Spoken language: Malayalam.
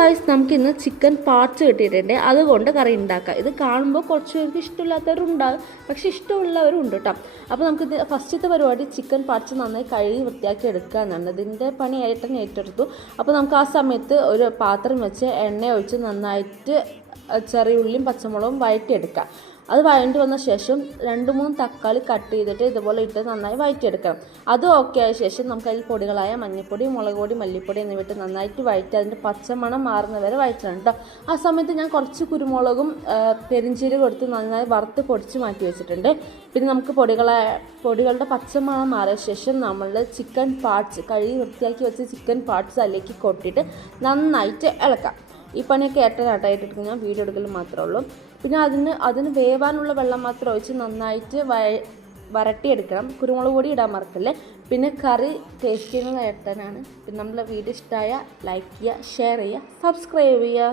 ഗായ്സ്, നമുക്കിന്ന് ചിക്കൻ പാർട്സ് കിട്ടിയിട്ടുണ്ട്. അതുകൊണ്ട് കറി ഉണ്ടാക്കാം. ഇത് കാണുമ്പോൾ കുറച്ച് പേർക്ക് ഇഷ്ടമില്ലാത്തവരുണ്ടാകും, പക്ഷേ ഇഷ്ടമുള്ളവരും ഉണ്ട് കേട്ടോ. അപ്പോൾ നമുക്കിത് ഫസ്റ്റത്തെ പരിപാടി ചിക്കൻ പാർട്സ് നന്നായി കഴുകി വൃത്തിയാക്കി എടുക്കുക എന്നാണ്. ഇതിൻ്റെ പണി ഏട്ടനെ ഏറ്റെടുത്തു. അപ്പോൾ നമുക്ക് ആ സമയത്ത് ഒരു പാത്രം വെച്ച് എണ്ണ ഒഴിച്ച് നന്നായിട്ട് ചെറിയ ഉള്ളിയും പച്ചമുളകും വഴറ്റിയെടുക്കാം. അത് വഴണ്ടി വന്ന ശേഷം 2-3 തക്കാളി കട്ട് ചെയ്തിട്ട് ഇതുപോലെ ഇട്ട് നന്നായി വഴറ്റിയെടുക്കണം. അത് ഓക്കെ ആയ ശേഷം നമുക്ക് അതിൽ പൊടികളായ മഞ്ഞൾപ്പൊടി, മുളക് പൊടി, മല്ലിപ്പൊടി എന്നിവ ഇട്ട് നന്നായിട്ട് വഴറ്റി അതിൻ്റെ പച്ചമണം മാറുന്ന വരെ വഴറ്റണം കേട്ടോ. ആ സമയത്ത് ഞാൻ കുറച്ച് കുരുമുളകും പെരിഞ്ചീരകം എടുത്ത് നന്നായി വറുത്ത് പൊടിച്ച് മാറ്റി വെച്ചിട്ടുണ്ട്. പിന്നെ നമുക്ക് പൊടികളുടെ പച്ചമണം മാറിയ ശേഷം നമ്മൾ ചിക്കൻ പാർട്സ് കഴുകി വൃത്തിയാക്കി വെച്ച ചിക്കൻ പാർട്സ് അതിലേക്ക് കൊട്ടിയിട്ട് നന്നായിട്ട് ഇളക്കാം. ഈ പണിയൊക്കെ ഏട്ടനായിട്ടെടുക്കും, ഞാൻ വീഡിയോ എടുക്കൽ മാത്രമേ ഉള്ളൂ. പിന്നെ അതിന് വേവാനുള്ള വെള്ളം മാത്രം ഒഴിച്ച് നന്നായിട്ട് വരട്ടിയെടുക്കണം. കുരുമുളക് പൊടി ഇടാൻ മറക്കല്ലേ. പിന്നെ കറി ടേസ്റ്റ് ചെയ്യുന്നത് ഏട്ടനാണ്. പിന്നെ നമ്മളെ വീഡിയോ ഇഷ്ടമായ ലൈക്ക് ചെയ്യുക, ഷെയർ ചെയ്യുക, സബ്സ്ക്രൈബ് ചെയ്യുക.